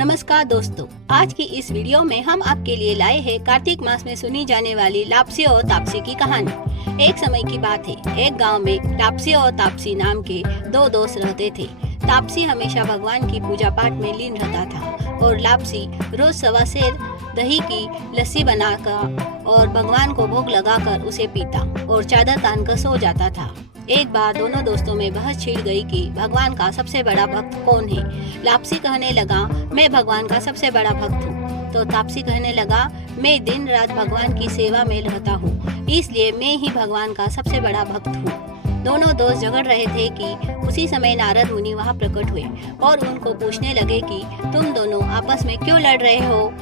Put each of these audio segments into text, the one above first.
नमस्कार दोस्तों, आज की इस वीडियो में हम आपके लिए लाए हैं कार्तिक मास में सुनी जाने वाली लापसी और तापसी की कहानी। एक समय की बात है, एक गांव में लापसी और तापसी नाम के दो दोस्त रहते थे। तापसी हमेशा भगवान की पूजा पाठ में लीन रहता था और लापसी रोज सवा सेर दही की लस्सी बनाकर और भगवान को भोग लगाकर उसे पीता और चादर तान कर सो जाता था। एक बार दोनों दोस्तों में बहस छिड़ गई कि भगवान का सबसे बड़ा भक्त कौन है। लापसी कहने लगा, मैं भगवान का सबसे बड़ा भक्त हूँ। तो तापसी कहने लगा, मैं दिन रात भगवान की सेवा में रहता हूँ, इसलिए मैं ही भगवान का सबसे बड़ा भक्त हूँ। दोनों दोस्त झगड़ रहे थे कि उसी समय नारद मुनि वहाँ प्रकट हुए और उनको पूछने लगे कि तुम दोनों आपस में क्यों लड़ रहे हो।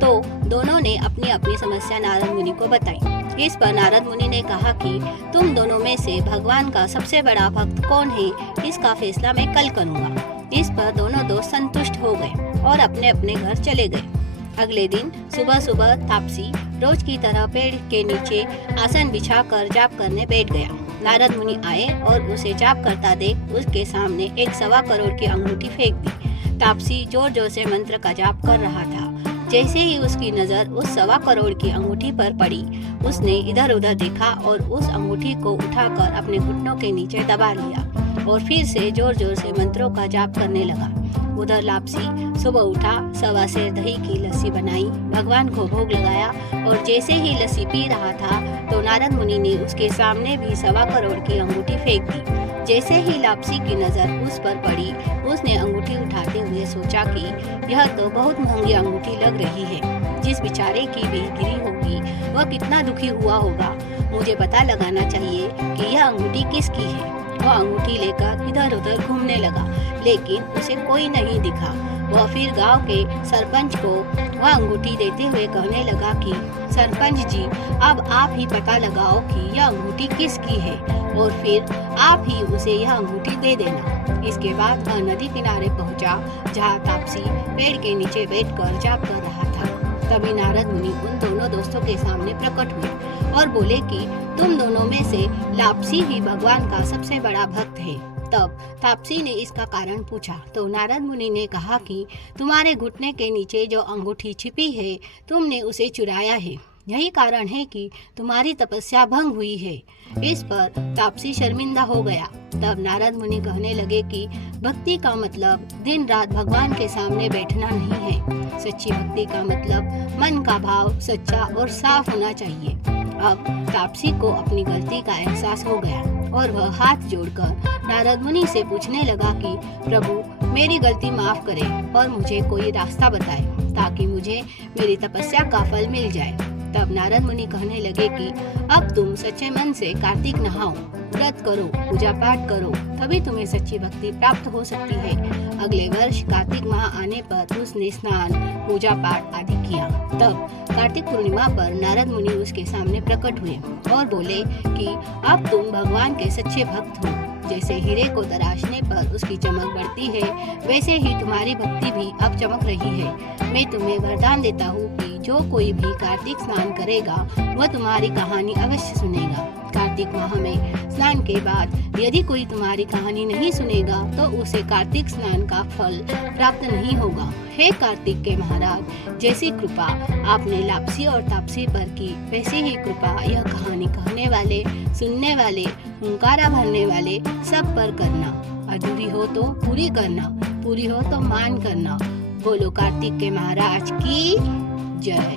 तो दोनों ने अपनी अपनी समस्या नारद मुनि को बताई। इस पर नारद मुनि ने कहा कि तुम दोनों में से भगवान का सबसे बड़ा भक्त कौन है, इसका फैसला मैं कल करूँगा। इस पर दोनों दोस्त संतुष्ट हो गए और अपने अपने घर चले गए। अगले दिन सुबह सुबह तापसी रोज की तरह पेड़ के नीचे आसन बिछाकर जाप करने बैठ गया। नारद मुनि आए और उसे जाप करता देख उसके सामने एक 1.25 करोड़ की अंगूठी फेंक दी। तापसी जोर जोर से मंत्र का जाप कर रहा था। जैसे ही उसकी नजर उस 1.25 करोड़ की अंगूठी पर पड़ी, उसने इधर उधर देखा और उस अंगूठी को उठाकर अपने घुटनों के नीचे दबा लिया और फिर से जोर जोर से मंत्रों का जाप करने लगा। उधर लापसी सुबह उठा, सवा सेर दही की लस्सी बनाई, भगवान को भोग लगाया और जैसे ही लस्सी पी रहा था तो नारद मुनि ने उसके सामने भी 1.25 करोड़ की अंगूठी फेंक दी। जैसे ही लापसी की नज़र उस पर पड़ी, उसने अंगूठी उठाते हुए सोचा कि यह तो बहुत महंगी अंगूठी लग रही है। जिस बेचारे की भी गिरी होगी वह कितना दुखी हुआ होगा। मुझे पता लगाना चाहिए कि यह अंगूठी किसकी है। वह अंगूठी लेकर इधर उधर घूमने लगा, लेकिन उसे कोई नहीं दिखा। वह फिर गांव के सरपंच को वह अंगूठी देते हुए कहने लगा कि सरपंच जी, अब आप ही पता लगाओ कि यह अंगूठी किसकी है और फिर आप ही उसे यह अंगूठी दे देना। इसके बाद वह नदी किनारे पहुंचा, जहां तापसी पेड़ के नीचे बैठकर जाप कर रहा था। तभी नारद मुनि उन दोनों दोस्तों के सामने प्रकट हुए और बोले कि तुम दोनों में से लापसी ही भगवान का सबसे बड़ा भक्त है। तब तापसी ने इसका कारण पूछा तो नारद मुनि ने कहा कि तुम्हारे घुटने के नीचे जो अंगूठी छिपी है, तुमने उसे चुराया है। यही कारण है कि तुम्हारी तपस्या भंग हुई है। इस पर तापसी शर्मिंदा हो गया। तब नारद मुनि कहने लगे कि भक्ति का मतलब दिन रात भगवान के सामने बैठना नहीं है। सच्ची भक्ति का मतलब मन का भाव सच्चा और साफ होना चाहिए। अब तापसी को अपनी गलती का एहसास हो गया और वह हाथ जोड़कर नारद मुनि से पूछने लगा कि प्रभु, मेरी गलती माफ करें और मुझे कोई रास्ता बताएं ताकि मुझे मेरी तपस्या का फल मिल जाए। तब नारद मुनि कहने लगे कि अब तुम सच्चे मन से कार्तिक नहाओ, व्रत करो, पूजा पाठ करो, तभी तुम्हें सच्ची भक्ति प्राप्त हो सकती है। अगले वर्ष कार्तिक माह आने पर उसने स्नान, पूजा पाठ आदि किया। तब कार्तिक पूर्णिमा पर नारद मुनि उसके सामने प्रकट हुए और बोले कि अब तुम भगवान के सच्चे भक्त हो। जैसे हीरे को तराशने पर उसकी चमक बढ़ती है, वैसे ही तुम्हारी भक्ति भी अब चमक रही है। मैं तुम्हें वरदान देता हूँ कि जो कोई भी कार्तिक स्नान करेगा वह तुम्हारी कहानी अवश्य सुनेगा। कार्तिक माह में स्नान के बाद यदि कोई तुम्हारी कहानी नहीं सुनेगा तो उसे कार्तिक स्नान का फल प्राप्त नहीं होगा। हे कार्तिक के महाराज, जैसी कृपा आपने लापसी और तापसी पर की, वैसे ही कृपा यह कहानी कहने वाले, सुनने वाले, हुंकारा भरने वाले सब पर करना। अधूरी हो तो पूरी करना, पूरी हो तो मान करना। बोलो कार्तिक के महाराज की जय।